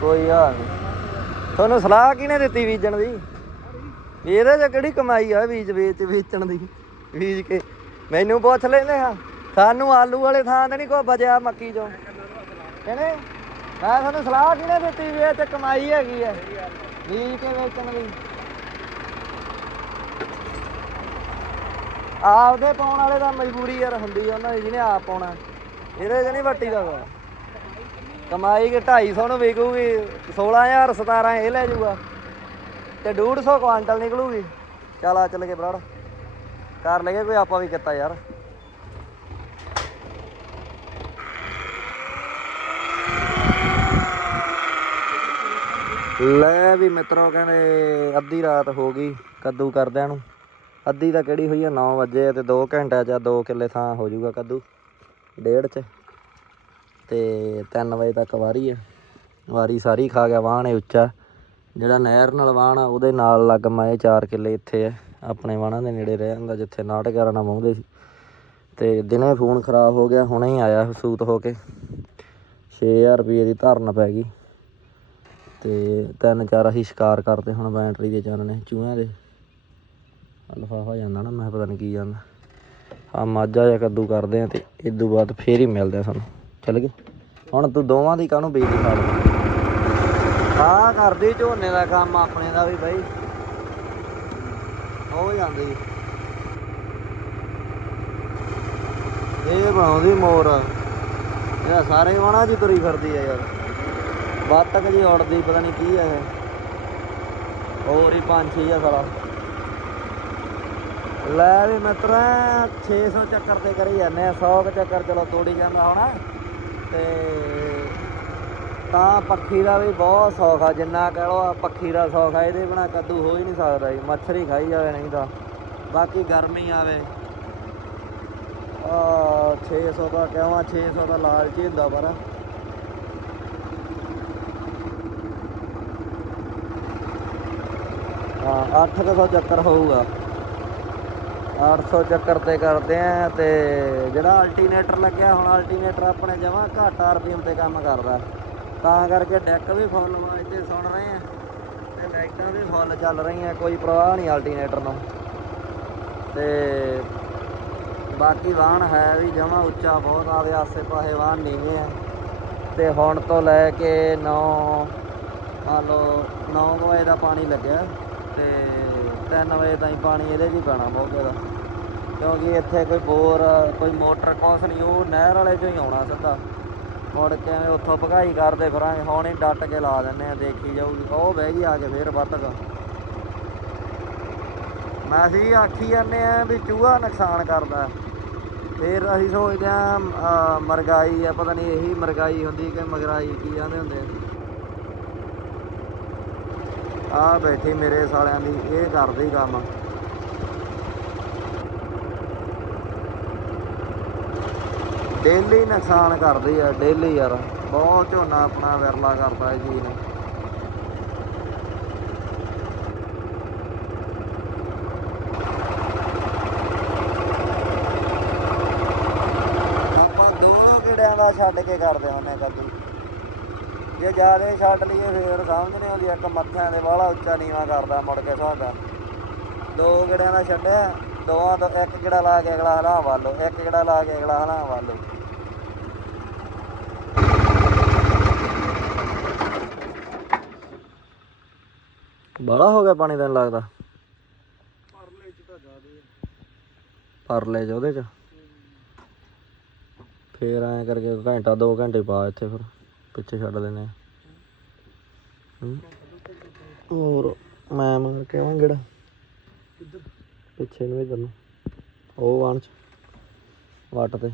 ਕੋਈ ਹਾਲ ਤੁਹਾਨੂੰ ਸਲਾਹ ਕਿਹਨੇ ਦਿੱਤੀ ਬੀਜਣ ਦੀ? ਇਹਦੇ ਚ ਕਿਹੜੀ ਕਮਾਈ ਆ ਬੀਜ ਵੇਚ, ਵੇਚਣ ਦੀ? ਬੀਜ ਕੇ ਮੈਨੂੰ ਪੁੱਛ ਲੈਂਦੇ ਆ ਸਾਨੂੰ ਆਲੂ ਵਾਲੇ ਥਾਂ ਤੇ ਨਹੀਂ ਕੋਈ ਬਚਿਆ ਮੱਕੀ ਚੋਂ। ਕਹਿੰਦੇ, ਮੈਂ ਤੁਹਾਨੂੰ ਸਲਾਹ ਕਿਹਨੇ ਦਿੱਤੀ ਵੀ ਇਹ ਚ ਕਮਾਈ ਹੈਗੀ ਹੈ ਬੀਜ ਕੇ ਵੇਚਣ ਦੀ ਆਪਦੇ ਪਾਉਣ ਵਾਲੇ ਦਾ ਮਜਬੂਰੀ ਯਾਰ ਹੁੰਦੀ ਆ, ਉਹਨਾਂ ਦੀ ਜਿਹਨੇ ਆਪ ਪਾਉਣਾ। ਇਹਦੇ ਚ ਨਹੀਂ ਵੱਟੀ ਦਾ ਕੋਈ। ਕਮਾਈ ਕਿ 250 ਨੂੰ ਵਿਕੂਗੀ 16000 17 ਇਹ ਲੈ ਜਾਊਗਾ। ਤੇ 150 ਕੁਆਂਟਲ ਨਿਕਲੂਗੀ। ਚੱਲ ਆ ਚੱਲ ਕੇ ਬਰਾੜ ਕਰ ਲਈਏ ਕੋਈ ਆਪਾਂ ਵੀ ਕੀਤਾ ਯਾਰ। ਲੈ ਵੀ ਮਿੱਤਰੋ ਕਹਿੰਦੇ ਅੱਧੀ ਰਾਤ ਹੋ ਗਈ ਕੱਦੂ ਕਰਦਿਆਂ ਨੂੰ। ਅੱਧੀ ਤਾਂ ਕਿਹੜੀ ਹੋਈ ਆ 9 ਵਜੇ ਤੇ 2 ਘੰਟਿਆਂ ਚ 2 ਕਿੱਲੇ ਥਾਂ ਹੋ ਜਾਊਗਾ ਕੱਦੂ, ਡੇਢ ਚ। ਤੇ 3 ਵਜੇ ਤੱਕ ਵਾਰੀ ਆ। ਵਾਰੀ ਸਾਰੀ ਖਾ ਗਿਆ, ਵਾਹਣ ਇਹ ਉੱਚਾ। ਜਿਹੜਾ ਨਹਿਰ ਨਾਲ ਵਾਹਣ ਆ, ਉਹਦੇ ਨਾਲ ਲੱਗ ਮਾਏ 4 ਕਿੱਲੇ ਇੱਥੇ ਆ, ਆਪਣੇ ਵਾਹਣਾਂ ਦੇ ਨੇੜੇ ਰਹਿ ਜਾਂਦਾ, ਜਿੱਥੇ ਨਾਟ ਨਾਲ ਵਾਹੁੰਦੇ ਸੀ। ਤੇ ਦਿਨੇ ਫੋਨ ਖਰਾਬ ਹੋ ਗਿਆ, ਹੁਣੇ ਹੀ ਆਇਆ ਸੂਤ ਹੋ ਕੇ। 6000 ਰੁਪਏ ਦੀ ਧਰਨ ਪੈ ਗਈ। ਤੇ ਤਿੰਨ ਚਾਰ ਅਸੀਂ ਸ਼ਿਕਾਰ ਕਰਦੇ ਹੁਣ ਬੈਟਰੀ ਦੇ ਚਾਨਣੇ ਚੂਹਿਆਂ ਦੇ। ਲਫਾਫਾ ਜਾਂਦਾ ਨਾ, ਮੈਂ ਪਤਾ ਨਹੀਂ ਕੀ ਜਾਂਦਾ। ਆ ਮਾਝਾ ਜਾਂ ਕੱਦੂ ਕਰਦੇ ਆ ਤੇ ਇਦੋਂ ਬਾਅਦ ਫੇਰ ਹੀ ਮਿਲਦੇ ਆ ਸਾਨੂੰ। ਚੱਲ ਗਏ। ਹੁਣ ਤੂੰ ਦੋਵਾਂ ਦੀ ਕਾਹਨੂੰ ਬੇਇੱਜ਼ਤੀ ਕਰ ਆ ਕਰਦੀ ਝੋਨੇ ਦਾ ਕੰਮ ਆਪਣੇ ਦਾ ਵੀ ਬਾਈ। ਹੋ ਜਾਂਦੀ। ਇਹ ਬਣਾਉਂਦੀ ਮੋਰ। ਇਹ ਸਾਰੇ ਵਾਣਾ ਜੀ ਤੁਰੀ ਫਿਰਦੀ ਆ ਯਾਰ। ਬੱਤਕ ਜੀ ਉੜਦੀ ਪਤਾ ਨਹੀਂ ਕੀ ਆ ਇਹ। ਹੋਰ ਹੀ ਪੰਛੀ ਆ ਸਾਲਾ। ਲੈ ਵੀ ਮਿੱਤਰਾ 600 ਚੱਕਰ ਤੇ ਕਰੀ ਜਾਂਦੇ ਆ 100 ਕੁ ਚੱਕਰ ਚਲੋ ਤੋੜੀ ਜਾਂਦਾ ਹੋਣਾ। ਤੇ ਤਾਂ ਪੱਖੀ ਦਾ ਵੀ ਬਹੁਤ ਸੌਖ ਆ, ਜਿੰਨਾ ਕਹਿ ਲਓ ਆ ਪੱਖੀ ਦਾ ਸੌਖ ਆ, ਇਹਦੇ ਬਿਨਾ ਕੱਦੂ ਹੋ ਹੀ ਨਹੀਂ ਸਕਦਾ ਜੀ, ਮੱਛਰ ਹੀ ਖਾਈ ਜਾਵੇ ਨਹੀਂ ਤਾਂ। ਬਾਕੀ ਗਰਮੀ ਆਵੇ। ਆ 600 ਦਾ ਕਹਾਂ 600 ਦਾ ਲਾਲਚੀ ਹੁੰਦਾ ਪਰ। ਹਾਂ 800 ਚੱਕਰ ਹੋਊਗਾ। 800 ਚੱਕਰ ਤੇ ਕਰਦੇ ਆ ਤੇ ਜਿਹੜਾ ਅਲਟੀਨੇਟਰ ਲੱਗਿਆ, ਹੁਣ ਅਲਟੀਨੇਟਰ ਆਪਣੇ ਜਮਾ ਘੱਟ ਆਰਪੀਐਮ ਤੇ ਕੰਮ ਕਰਦਾ। ਤਾਂ ਕਰਕੇ ਡੈਕ ਵੀ ਫੁੱਲ 'ਤੇ ਸੁਣ ਰਹੇ ਆ। ਤੇ ਲਾਈਟਾਂ ਵੀ ਫੁੱਲ ਚੱਲ ਰਹੀਆਂ, ਕੋਈ ਪ੍ਰਵਾਹ ਨਹੀਂ ਅਲਟੀਨੇਟਰ ਨੂੰ। ਤੇ ਬਾਕੀ ਵਾਹਣ ਹੈ ਵੀ ਜਮਾ ਉੱਚਾ ਬਹੁਤ ਆਵੇ ਆਸੇ ਪਾਸੇ ਵਾਹਣ ਨੀਵੇਂ ਆ। ਤੇ ਹੁਣ ਤੋਂ ਲੈ ਕੇ 9 ਮੰਨ ਲਓ 9 ਵਜੇ ਦਾ ਪਾਣੀ ਲੱਗਿਆ। ਤੇ 3 ਵਜੇ ਤਾਈਂ ਪਾਣੀ ਇਹਦੇ 'ਚ ਹੀ ਪੈਣਾ ਮੋਗੇ ਦਾ। ਕਿਉਂਕਿ ਇੱਥੇ ਕੋਈ ਬੋਰ, ਕੋਈ ਮੋਟਰ ਕੁਛ ਨਹੀਂ ਉਹ ਨਹਿਰ ਵਾਲੇ 'ਚੋਂ ਹੀ ਆਉਣਾ ਸਿੱਧਾ। ਮੁੜ ਕੇ ਐਵੇਂ ਉੱਥੋਂ ਭਗਾਈ ਕਰਦੇ ਫਿਰਾਂਗੇ, ਹੁਣ ਹੀ ਡੱਟ ਕੇ ਲਾ ਦਿੰਨੇ ਆ, ਦੇਖੀ ਜਾਊਗੀ। ਉਹ ਬਹਿ ਗਈ ਆ ਕੇ ਫੇਰ ਬੱਤਕ ਮੈਂ ਅਸੀਂ ਆਖੀ ਜਾਂਦੇ ਆ ਵੀ ਚੂਹਾ ਨੁਕਸਾਨ ਕਰਦਾ। ਫਿਰ ਅਸੀਂ ਸੋਚਦੇ ਆ ਮਰਗਾਈ ਆ, ਪਤਾ ਨਹੀਂ ਇਹੀ ਮਰਗਾਈ ਹੁੰਦੀ ਕਿ ਮਗਰਾਈ ਕੀ ਜਾਂਦੇ ਹੁੰਦੇ ਆ ਬੈਠੀ ਮੇਰੇ ਸਾਲਿਆਂ ਦੀ, ਇਹ ਕਰਦੀ ਕੰਮ। ਡੇਲੀ ਨੁਕਸਾਨ ਕਰਦੀ ਆ, ਡੇਲੀ ਯਾਰ। ਬਹੁਤ ਝੋਨਾ ਆਪਣਾ ਵਿਰਲਾ ਕਰਦਾ ਜੀ ਚੀਜ਼ ਨੇ। ਆਪਾਂ ਦੋ ਕਿੜਿਆਂ ਦਾ ਛੱਡ ਕੇ ਕਰਦੇ ਹੁੰਨੇ ਕੱਦੂ ਜੇ ਜ਼ਿਆਦਾ ਛੱਡ ਲਈਏ ਫੇਰ ਸਮਝ ਨਹੀਂ ਆਉਂਦੀ ਇੱਕ ਮੱਥਿਆਂ ਦੇ ਵਾਲਾ ਉੱਚਾ ਨੀਵਾ ਕਰਦਾ ਮੁੜ ਕੇ ਸਾਡਾ। ਦੋ ਕਿੜਿਆਂ ਦਾ ਛੱਡਿਆ ਦੋਵਾਂ ਤੋਂ ਇੱਕ ਕਿੜਾ ਲਾ ਕੇ ਅਗਲਾ ਹਲਾ ਵਾਲੋ ਇੱਕ ਕਿੜਾ ਲਾ ਕੇ ਅਗਲਾ ਹਲਾ ਵਾਲੋ। ਬੜਾ ਹੋ ਗਿਆ ਪਾਣੀ ਤੈਨੂੰ ਲੱਗਦਾ? ਪਰਲੇ ਚ ਉਹਦੇ ਚ? ਫੇਰ ਐਂ ਕਰਕੇ ਘੰਟਾ 2 ਘੰਟੇ ਪਾ ਇੱਥੇ ਫਿਰ। ਪਿੱਛੇ ਛੱਡ ਦਿੰਦੇ ਆ। ਹੂੰ। ਹੋਰ ਮੈਂ ਮੈਂ ਕਿਹਾਂ ਕਿਹੜਾ ਪਿੱਛੇ ਨੂੰ ਇਧਰ ਨੂੰ। ਉਹ ਵਾਣ ਚ ਵੱਟ ਤੇ।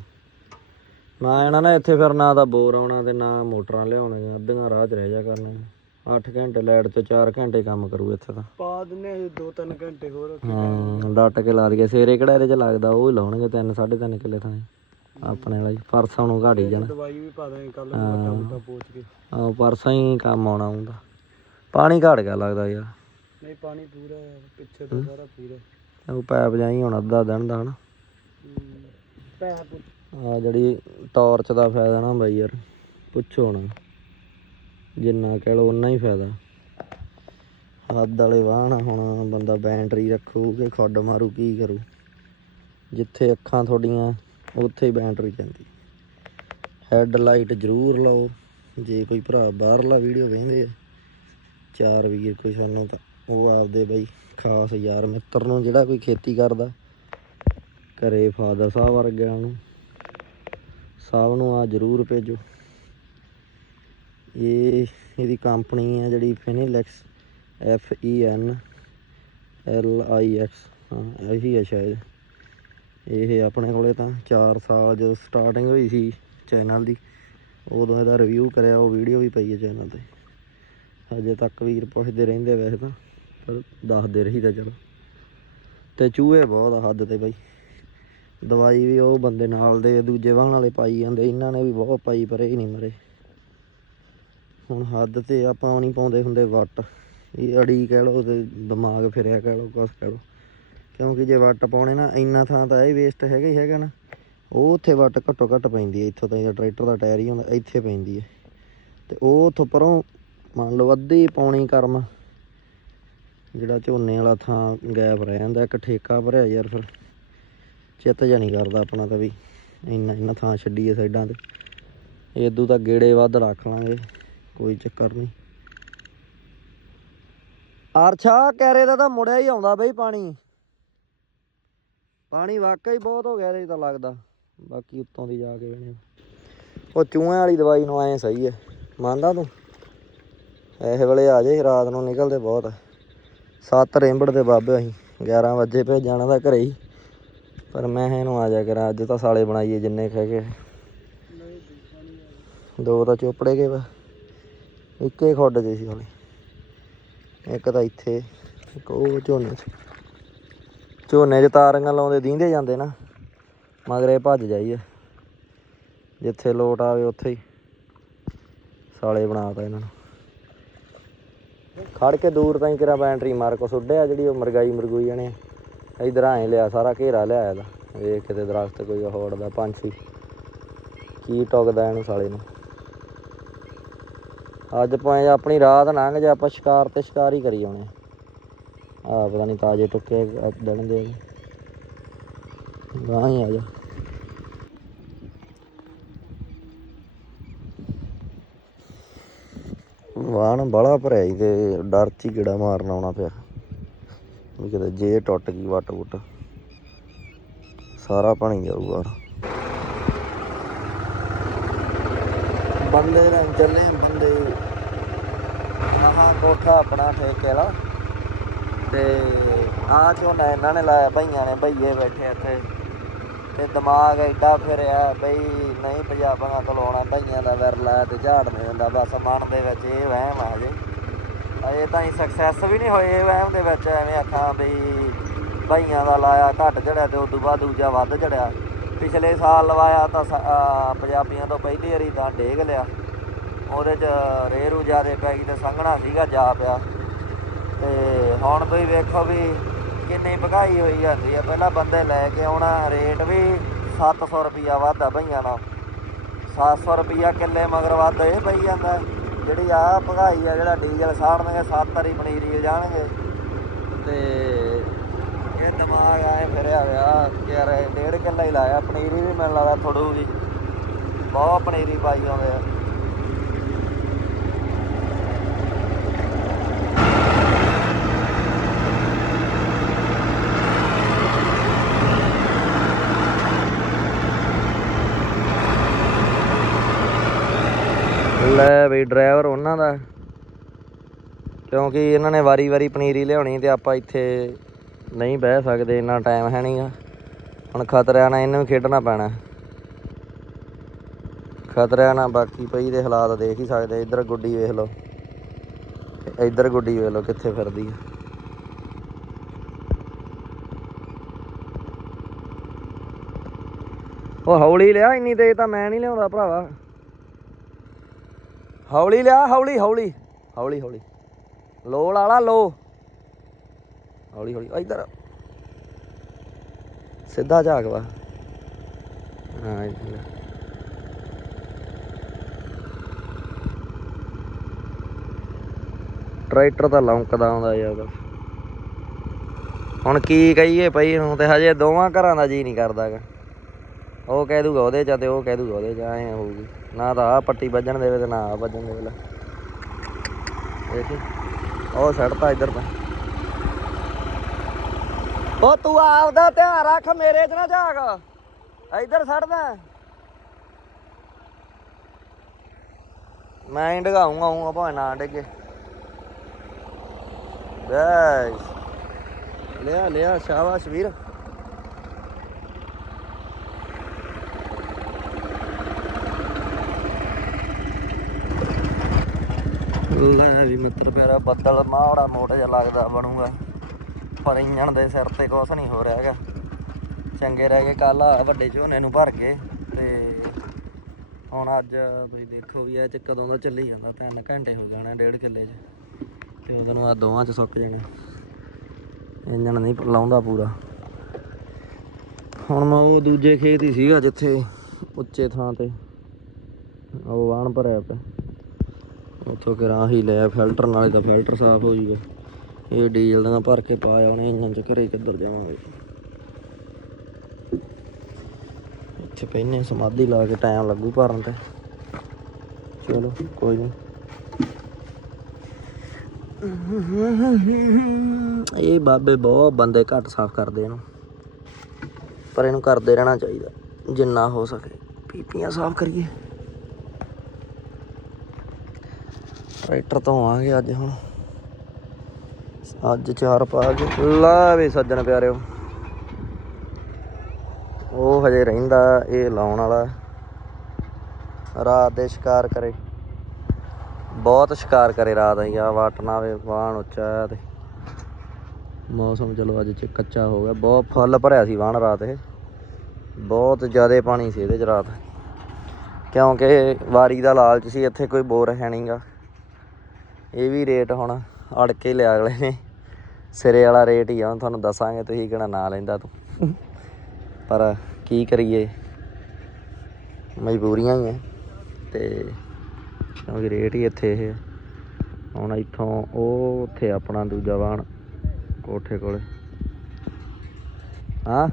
ਨਾ ਇਹਨਾਂ ਨੇ ਇੱਥੇ ਫਿਰ ਨਾ ਤਾਂ ਬੋਰ ਆਉਣਾ ਤੇ ਨਾ ਮੋਟਰਾਂ ਲਿਆਉਣੀਆਂ ਅੱਧੀਆਂ ਰਾਹ 'ਚ ਰਹਿ ਜਾ ਕਰਨੀਆਂ 8 ਘੰਟੇ ਲਾਈਟ ਤੇ 4 ਘੰਟੇ ਕੰਮ ਕਰੂ ਇੱਥੇ ਤਾਂ। ਪਾ ਦਿੰਨੇ 2-3 ਘੰਟੇ ਹੋਰ। ਹਾਂ ਡੱਟ ਕੇ ਲਾ ਦਈਏ। ਸਵੇਰੇ ਕਿਹੜਾ ਇਹਦੇ 'ਚ ਲੱਗਦਾ ਉਹ ਹੀ ਲਾਉਣਗੇ 3 3.5 ਕਿੱਲੇ ਥਾਂ। ਆਪਣੇ ਵਾਲਾ ਜੀ ਪਰਸੋਂ ਨੂੰ ਘਾੜੀ ਜਾਣਾ। ਦਵਾਈ ਵੀ ਪਾ ਦਾਂਗੇ ਕੱਲ ਹਾਂ। ਮੋਟਾ ਮੋਟਾ ਪੋਚ ਕੇ। ਆਹ ਪਰਸੋਂ ਹੀ ਕੰਮ ਆਉਣਾ ਹੁੰਦਾ। ਪਾਣੀ ਘਾਟ ਗਿਆ ਲੱਗਦਾ ਯਾਰ। ਨਹੀਂ ਪਾਣੀ ਪੂਰਾ ਪਿੱਛੇ ਤੋਂ ਸਾਰਾ ਪੂਰਾ ਉਹ ਪੈਪ ਜਾਈ ਹੁਣ ਅੱਧਾ ਦਿਨ ਦਾ ਹਨਾ। ਪੈ ਪੁੱਛ। ਆ ਜਿਹੜੀ ਟਾਰਚ ਦਾ ਫਾਇਦਾ ਨਾ ਬਾਈ ਯਾਰ ਪੁੱਛੋ ਨਾ ਜਿੰਨਾ ਕਹਿ ਲਓ ਉਨਾ ਹੀ ਫਾਇਦਾ। ਹੱਦ ਵਾਲੇ ਵਾਹਣ ਹੁਣ ਬੰਦਾ ਬੈਟਰੀ ਰੱਖੂ ਕਿ ਖੱਡ ਮਾਰੂ ਕੀ ਕਰੂ। ਜਿੱਥੇ ਅੱਖਾਂ ਤੁਹਾਡੀਆਂ ਉੱਥੇ ਹੀ ਬੈਟਰੀ ਜਾਂਦੀ ਹੈੱਡ ਲਾਈਟ ਜ਼ਰੂਰ ਲਾਓ। ਜੇ ਕੋਈ ਭਰਾ ਬਾਹਰਲਾ ਵੀਡੀਓ ਵੇਖਦੇ ਆ, ਚਾਰ ਵੀਰ ਕੋਈ ਸਾਨੂੰ ਤਾਂ ਉਹ ਆਪਦੇ ਬਈ ਖਾਸ ਯਾਰ ਮਿੱਤਰ ਨੂੰ ਜਿਹੜਾ ਕੋਈ ਖੇਤੀ ਕਰਦਾ, ਘਰੇ ਫਾਦਰ ਸਾਹਿਬ ਵਰਗਿਆਂ ਨੂੰ ਸਭ ਨੂੰ ਆ ਜ਼ਰੂਰ ਭੇਜੋ। ਇਹ ਇਹਦੀ ਕੰਪਨੀ ਹੈ ਜਿਹੜੀ Finolex F E N L I X ਹਾਂ, ਇਹੀ ਹੈ ਸ਼ਾਇਦ। ਇਹ ਆਪਣੇ ਕੋਲੇ ਤਾਂ 4 ਸਾਲ ਜਦੋਂ ਸਟਾਰਟਿੰਗ ਹੋਈ ਸੀ ਚੈਨਲ ਦੀ, ਉਦੋਂ ਇਹਦਾ ਰਿਵਿਊ ਕਰਿਆ, ਉਹ ਵੀਡੀਓ ਵੀ ਪਈ ਹੈ ਚੈਨਲ ਤੇ। ਹਜੇ ਤੱਕ ਵੀਰ ਪੁੱਛਦੇ ਰਹਿੰਦੇ ਵੈਸੇ ਤਾਂ, ਪਰ ਦੱਸਦੇ ਰਹੀ ਚਲੋ। ਤੇ ਚੂਹੇ ਬਹੁਤ ਆ ਹੱਦ ਤੇ ਬਈ। ਦਵਾਈ ਵੀ ਉਹ ਬੰਦੇ ਨਾਲ ਦੇ, ਦੂਜੇ ਵਾਹਣ ਵਾਲੇ ਪਾਈ ਜਾਂਦੇ, ਇਹਨਾਂ ਨੇ ਵੀ ਬਹੁਤ ਪਾਈ, ਪਰ ਇਹ ਨਹੀਂ ਮਰੇ। ਹੁਣ ਹੱਦ ਤੇ ਆਪਾਂ ਨਹੀਂ ਪਾਉਂਦੇ ਹੁੰਦੇ, ਵੱਟ। ਇਹ ਅੜੀ ਕਹਿ ਲਓ ਤੇ ਦਿਮਾਗ ਫਿਰਿਆ ਕਹਿ ਲਓ, ਕੁਛ ਕਹਿ ਲਓ। ਕਿਉਂਕਿ ਜੇ ਵੱਟ ਪਾਉਣੇ ਨਾ, ਇੰਨਾ ਥਾਂ ਤਾਂ ਇਹ ਵੇਸਟ ਹੈਗਾ ਹੀ ਹੈਗਾ ਨਾ। ਉਹ ਉੱਥੇ ਵੱਟ ਘੱਟੋ ਘੱਟ ਪੈਂਦੀ ਹੈ, ਇੱਥੋਂ ਤਾਈਂ ਤਾਂ ਟਰੈਕਟਰ ਦਾ ਟਾਇਰ ਹੀ ਹੁੰਦਾ, ਇੱਥੇ ਪੈਂਦੀ ਹੈ। ਤੇ ਉਹ ਉੱਥੋਂ ਪਰੋਂ ਮੰਨ ਲਓ ਅੱਧੀ ਪੌਣੀ ਕਰਮ, ਜਿਹੜਾ ਝੋਨੇ ਵਾਲਾ ਥਾਂ ਗੈਪ ਰਹਿ ਜਾਂਦਾ, ਇੱਕ ਠੇਕਾ ਭਰਿਆ ਯਾਰ ਫਿਰ। ਚਿੱਤ ਜਿਹਾ ਨਹੀਂ ਕਰਦਾ ਆਪਣਾ ਤਾਂ ਵੀ, ਇੰਨਾ ਇੰਨਾ ਥਾਂ ਛੱਡੀਏ ਸਾਈਡਾਂ ਤੇ। ਇਦੋਂ ਤਾਂ ਗੇੜੇ ਵੱਧ ਰੱਖ ਲਾਂਗੇ, ਕੋਈ ਚੱਕਰ ਨਹੀਂ। ਆਰਛਾ ਕੈਰੇ ਦਾ ਤਾਂ ਮੁੜਿਆ ਹੀ ਆਉਂਦਾ ਬਈ ਪਾਣੀ। ਪਾਣੀ ਵਾਕਈ ਬਹੁਤ ਹੋ ਗਿਆ ਇਹ ਤਾਂ ਲੱਗਦਾ। ਬਾਕੀ ਉੱਤੋਂ ਦੀ ਜਾ ਕੇ ਵੇਣੇ ਉਹ ਚੂਹਿਆਂ ਵਾਲੀ ਦਵਾਈ ਨੂੰ ਐ ਸਹੀ ਹੈ ਮੰਨਦਾ ਤੂੰ? ਇਹ ਵੇਲੇ ਆ ਜੇ, ਰਾਤ ਨੂੰ ਨਿਕਲਦੇ ਬਹੁਤ। ਸੱਤ ਰੇਂਬੜ ਦੇ ਬਾਬੇ ਅਸੀਂ 11 ਵਜੇ ਭੇਜ ਜਾਣਾ ਦਾ ਘਰੇ ਹੀ। ਪਰ ਮੈਂ ਇਹਨੂੰ ਆ ਜਾ ਕਰਾਂ, ਅੱਜ ਤਾਂ ਸਾਲੇ ਬਣਾਈਏ ਜਿੰਨੇ ਕਹਿ ਕੇ। ਦੋ ਤਾਂ ਚੋਪੜੇ ਗਏ ਵਾ। ਇੱਕੇ ਖੁੱਡ ਜੇ ਸੀ ਸਾਲੇ। ਇੱਕ ਤਾਂ ਇੱਥੇ, ਇੱਕ ਉਹ ਝੋਨੇ ਸੀ ਝੋਨੇ 'ਚ ਤਾਰੀਆਂ ਲਾਉਂਦੇ ਦੀਂਦੇ ਜਾਂਦੇ ਨਾ। ਮਗਰੇ ਭੱਜ ਜਾਈਏ। ਜਿੱਥੇ ਲੋਟ ਆਵੇ ਉੱਥੇ ਹੀ। ਸਾਲੇ ਬਣਾਤਾ ਇਹਨਾਂ ਨੂੰ। ਖੜ ਕੇ ਦੂਰ ਤਾਈਂ ਕਿਰਾ ਬੈਂਟਰੀ ਮਾਰ ਕੋ ਸੁੱਡਿਆ ਜਿਹੜੀ ਉਹ ਮਰਗਾਈ ਮਰਗੂਈ ਜਾਣੇ ਇਧਰ ਆਏ ਲਿਆ, ਸਾਰਾ ਘੇਰਾ ਲਿਆ ਇਹਦਾ। ਵੇਖ ਕਿਤੇ ਦਰਖਤ ਕੋਈ ਹੋੜਦਾ, ਪੰਛੀ। ਕੀ ਟੁਕਦਾ ਇਹਨੂੰ ਸਾਲੇ ਨੂੰ। ਅੱਜ ਭਾਵੇਂ ਆਪਣੀ ਰਾਤ ਲੰਘ ਜਾ ਆਪਾਂ ਸ਼ਿਕਾਰ ਤੇ ਸ਼ਿਕਾਰ ਹੀ ਕਰੀ ਆਉਣੇ ਆ ਪਤਾ ਨਹੀਂ ਤਾਜੇ ਟੁੱਕੇ ਦੇਣ ਦੇ ਗਾਂ ਹੀ ਆ ਜਾ। ਵਾਹਣ ਬੜਾ ਭਰਿਆ ਈ ਤੇ ਡਰ ਚ ਹੀ ਮਾਰਨ ਆਉਣਾ ਪਿਆ। ਵੀ ਕਿਤੇ ਜੇ ਟੁੱਟ ਗਈ ਵੱਟ ਵੁੱਟ ਸਾਰਾ ਪਾਣੀ ਜਾਊਗਾ ਬੰਦੇ ਨੇ ਚੱਲੇ ਬੰਦੇ। ਆਹ ਕੋਠਾ ਆਪਣਾ ਠੇਕੇ ਵਾਲਾ। ਤੇ ਆ ਝੋਨਾ ਇਹਨਾਂ ਨੇ ਲਾਇਆ, ਭਈਆਂ ਨੇ ਭਈਏ ਬੈਠੇ ਇੱਥੇ। ਤੇ ਦਿਮਾਗ ਐਡਾ ਫਿਰਿਆ ਬਈ ਨਹੀਂ ਪੰਜਾਬਾਂ ਤੋਂ ਲਾਉਣਾ, ਭਈਆਂ ਦਾ ਵਿਰਲਾ ਤੇ ਝਾੜ ਨਹੀਂ ਹੁੰਦਾ ਬਸ ਮਨ ਦੇ ਵਿੱਚ ਇਹ ਵਹਿਮ ਆ ਜੇ ਅਜੇ ਤਾਂ ਹੀ ਸਕਸੈਸ ਵੀ ਨਹੀਂ ਹੋਏ, ਇਹ ਵਹਿਮ ਦੇ ਵਿੱਚ ਐਵੇਂ ਆਖਾਂ ਬਈ ਭਈਆਂ ਦਾ ਲਾਇਆ ਘੱਟ ਚੜਿਆ ਤੇ ਉਦੋਂ ਬਾਅਦ ਦੂਜਾ ਵੱਧ ਚੜਿਆ। ਪਿਛਲੇ ਸਾਲ ਲਵਾਇਆ ਤਾਂ ਸ- ਪੰਜਾਬੀਆਂ ਤੋਂ ਪਹਿਲੀ ਵਾਰੀ ਤਾਂ ਡੇਗ ਲਿਆ। ਉਹਦੇ ਚ ਰੇਰੂ ਜਿਆਦੇ ਪੈ ਗਈ ਤੇ ਸੰਘਣਾ ਸੀਗਾ, ਜਾ ਪਿਆ। ਤੇ ਹੁਣ ਤੁਸੀਂ ਵੇਖੋ ਵੀ ਕਿੰਨੀ ਭਗਾਈ ਹੋਈ ਜਾਂਦੀ ਆ। ਪਹਿਲਾਂ ਬੰਦੇ ਲੈ ਕੇ ਆਉਣਾ, ਰੇਟ ਵੀ 700 ਰੁਪਿਆ ਵੱਧ ਆ ਭਈਆਂ ਨਾਲ 700 ਰੁਪਿਆ ਕਿੱਲੇ ਮਗਰ ਵੱਧ ਇਹ ਪਈ ਜਾਂਦਾ। ਜਿਹੜੀ ਆ ਭਗਾਈ ਆ, ਜਿਹੜਾ ਡੀਜ਼ਲ ਸਾੜਨਗੇ 7 ਵਾਰੀ ਪਨੀਰੀ ਜਾਣਗੇ ਤੇ ਇਹ ਦਿਮਾਗ ਆਏ ਫਿਰਿਆ ਹੋਇਆ ਯਾਰ ਡੇਢ ਕਿੱਲਾ ਹੀ ਲਾਇਆ, ਪਨੀਰੀ ਵੀ ਮੈਨੂੰ ਲੱਗਦਾ ਥੋੜੂਗੀ ਬਹੁਤ ਪਨੀਰੀ ਪਾਈ ਆਉਂਦੇ ਆ ਲੈ ਬਈ ਡਰਾਈਵਰ ਉਹਨਾਂ ਦਾ। ਕਿਉਂਕਿ ਇਹਨਾਂ ਨੇ ਵਾਰੀ-ਵਾਰੀ ਪਨੀਰੀ ਲਿਆਉਣੀ ਤੇ ਆਪਾਂ ਇੱਥੇ ਨਹੀਂ ਬਹਿ ਸਕਦੇ, ਇੰਨਾ ਟਾਈਮ ਹੈ ਨਹੀਂਗਾ ਹੁਣ ਖਤਰਿਆਂ ਨਾਲ ਇਹਨੂੰ ਖੇਡਣਾ ਪੈਣਾ। ਖਤਰਿਆਂ ਨਾਲ ਬਾਕੀ ਪਈ ਦੇ ਹਾਲਾਤ ਦੇਖ ਹੀ ਸਕਦੇ, ਇੱਧਰ ਗੁੱਡੀ ਵੇਖ ਲਓ। ਇੱਧਰ ਗੁੱਡੀ ਵੇਖ ਲਓ ਕਿੱਥੇ ਫਿਰਦੀ ਆ। ਉਹ ਹੌਲੀ ਲਿਆ, ਇੰਨੀ ਤੇਜ਼ ਤਾਂ ਮੈਂ ਨਹੀਂ ਲਿਆਉਂਦਾ ਭਰਾਵਾ। ਹੌਲੀ ਲਿਆ, ਹੌਲੀ ਹੌਲੀ। ਹੌਲੀ ਹੌਲੀ। ਲੋ ਵਾਲਾ ਲੋ। ਹੌਲੀ ਹੌਲੀ। ਇਧਰ। ਸਿੱਧਾ ਝਾਕ ਵਾ। ਹਾਂ ਇੱਧਰ ਟਰੈਕਟਰ ਤਾਂ ਲੌਂਕਦਾ ਆਉਂਦਾ ਯਾਰ ਹੁਣ ਕੀ ਕਹੀਏ ਪਈ ਹੁਣ ਤੇ ਹਜੇ ਦੋਵਾਂ ਘਰਾਂ ਦਾ ਜੀ ਨਹੀਂ ਕਰਦਾਗਾ। ਉਹ ਕਹਿ ਦੂਗਾ ਉਹਦੇ ਚ ਤੇ ਉਹ ਕਹਿ ਦੂਗਾ ਉਹਦੇ ਚ, ਐ ਹੋਊਗੀ। ਨਾ ਤਾਂ ਆ ਪੱਟੀ ਵੱਜਣ ਦੇਵੇ ਤੇ ਨਾ ਆ ਵੱਜਣ ਦੇਵੇ ਲੈ। ਦੇਖੀ ਉਹ ਛੱਡਤਾ ਇੱਧਰ ਤਾਂ। ਉਹ ਤੂੰ ਆਪਦਾ ਧਿਆਨ ਰੱਖ, ਮੇਰੇ 'ਚ ਨਾ ਝਾਕ ਇੱਧਰ ਛੱਡਦਾ ਮੈਂ ਡਗਾਉਂਗਾ ਆਉਂਗਾ ਭਾਵੇਂ ਨਾ ਡਿੱਗੇ। ਬੈਸ। ਲਿਆ ਲਿਆ, ਸ਼ਾਬਾਸ਼ ਵੀਰ। ਲੈ ਵੀ ਮਿੱਤਰ ਪਿਆਰਾ ਬੱਦਲ ਮਾੜਾ ਮੋਟਾ ਜਿਹਾ ਲੱਗਦਾ ਬਣੂਗਾ। ਪਰ ਇੰਜਣ ਦੇ ਸਿਰ ਤੇ ਕੁਛ ਨਹੀਂ ਹੋ ਰਿਹਾ ਹੈਗਾ। ਚੰਗੇ ਰਹਿ ਗਏ ਕੱਲ ਵੱਡੇ ਝੋਨੇ ਨੂੰ ਭਰ ਕੇ ਤੇ ਹੁਣ ਅੱਜ ਤੁਸੀਂ ਦੇਖੋ ਵੀ ਇਹ ਚ ਕਦੋਂ ਦਾ ਚੱਲੀ ਜਾਂਦਾ 3 ਘੰਟੇ ਹੋ ਜਾਣੇ ਡੇਢ ਕਿੱਲੇ 'ਚ। ਤੇ ਉਦੋਂ ਨੂੰ ਆ ਦੋਵਾਂ 'ਚ ਸੁੱਕ ਜਾਣਾ। ਇੰਜਣ ਨਹੀਂ ਲਾਉਂਦਾ ਪੂਰਾ। ਹੁਣ ਮੈਂ ਉਹ ਦੂਜੇ ਖੇਤ ਹੀ ਸੀਗਾ ਜਿੱਥੇ ਉੱਚੇ ਥਾਂ ਤੇ, ਉਹ ਆਣ ਭਰਿਆ ਪਿਆ। ਉੱਥੋਂ ਕਿਰਾਂ ਹੀ ਲਿਆ ਫਿਲਟਰ ਨਾਲੇ ਤਾਂ ਫਿਲਟਰ ਸਾਫ਼ ਹੋ ਜੂਗਾ। ਇਹ ਡੀਜ਼ਲ ਦਾ ਭਰ ਕੇ ਪਾਇਆ ਉਹਨੇ ਇੰਜਣ ਚ ਘਰੇ ਕਿੱਧਰ ਜਾਵਾਂਗੇ। ਇੱਥੇ ਪਹਿਨੇ ਸਮਾਧੀ ਲਾ ਕੇ ਟਾਈਮ ਲੱਗੂ ਭਰਨ ਤੇ। ਚਲੋ, ਕੋਈ ਨਹੀਂ ਇਹ ਬਾਬੇ ਬਹੁਤ ਬੰਦੇ ਘੱਟ ਸਾਫ਼ ਕਰਦੇ ਇਹਨੂੰ। ਪਰ ਇਹਨੂੰ ਕਰਦੇ ਰਹਿਣਾ ਚਾਹੀਦਾ, ਜਿੰਨਾ ਹੋ ਸਕੇ। ਪੀਪੀਆਂ ਸਾਫ਼ ਕਰੀਏ। ਟਰੈਕਟਰ ਤੋਂ ਆਵਾਂਗੇ ਅੱਜ ਹੁਣ। ਅੱਜ ਚਾਰ ਪਾ ਕੇ ਲਾ ਸੱਜਣ ਪਿਆਰਿਓ। ਉਹ ਹਜੇ ਰਹਿੰਦਾ ਇਹ ਲਾਉਣ ਵਾਲਾ। ਰਾਤ ਦੇ ਸ਼ਿਕਾਰ ਕਰੇ। ਬਹੁਤ ਸ਼ਿਕਾਰ ਕਰੇ ਰਾਤ ਹੀ ਆ ਵਾਟਣਾ ਵੇ ਵਾਹਣ ਉੱਚਾ ਆ ਤੇ। ਮੌਸਮ ਚਲੋ ਅੱਜ ਚ ਕੱਚਾ ਹੋ ਗਿਆ। ਬਹੁਤ ਫੁੱਲ ਭਰਿਆ ਸੀ ਵਾਹਣ ਰਾਤ ਇਹ। ਬਹੁਤ ਜ਼ਿਆਦਾ ਪਾਣੀ ਸੀ ਇਹਦੇ ਚ ਰਾਤ। ਕਿਉਂਕਿ ਵਾਰੀ ਦਾ ਲਾਲਚ ਸੀ, ਇੱਥੇ ਕੋਈ ਬੋਰ ਹੈ ਨਹੀਂਗਾ ਇਹ ਵੀ ਰੇਟ ਹੁਣ ਅੜ ਕੇ ਲਿਆ ਅਗਲੇ ਨੇ। ਸਿਰੇ ਵਾਲਾ ਰੇਟ ਹੀ ਆ, ਹੁਣ ਤੁਹਾਨੂੰ ਦੱਸਾਂਗੇ ਤੁਸੀਂ ਕਿਹੜਾ ਨਾਂ ਲੈਂਦਾ ਤੂੰ। ਪਰ ਕੀ ਕਰੀਏ? ਮਜਬੂਰੀਆਂ ਹੀ ਆ। ਤੇ ਕਿਉਂਕਿ ਰੇਟ ਹੀ ਇੱਥੇ ਇਹ ਆ। ਹੁਣ ਇੱਥੋਂ ਉਹ ਉੱਥੇ ਆਪਣਾ ਦੂਜਾ ਵਾਹਣ ਕੋਠੇ ਕੋਲੇ। ਹਾਂ?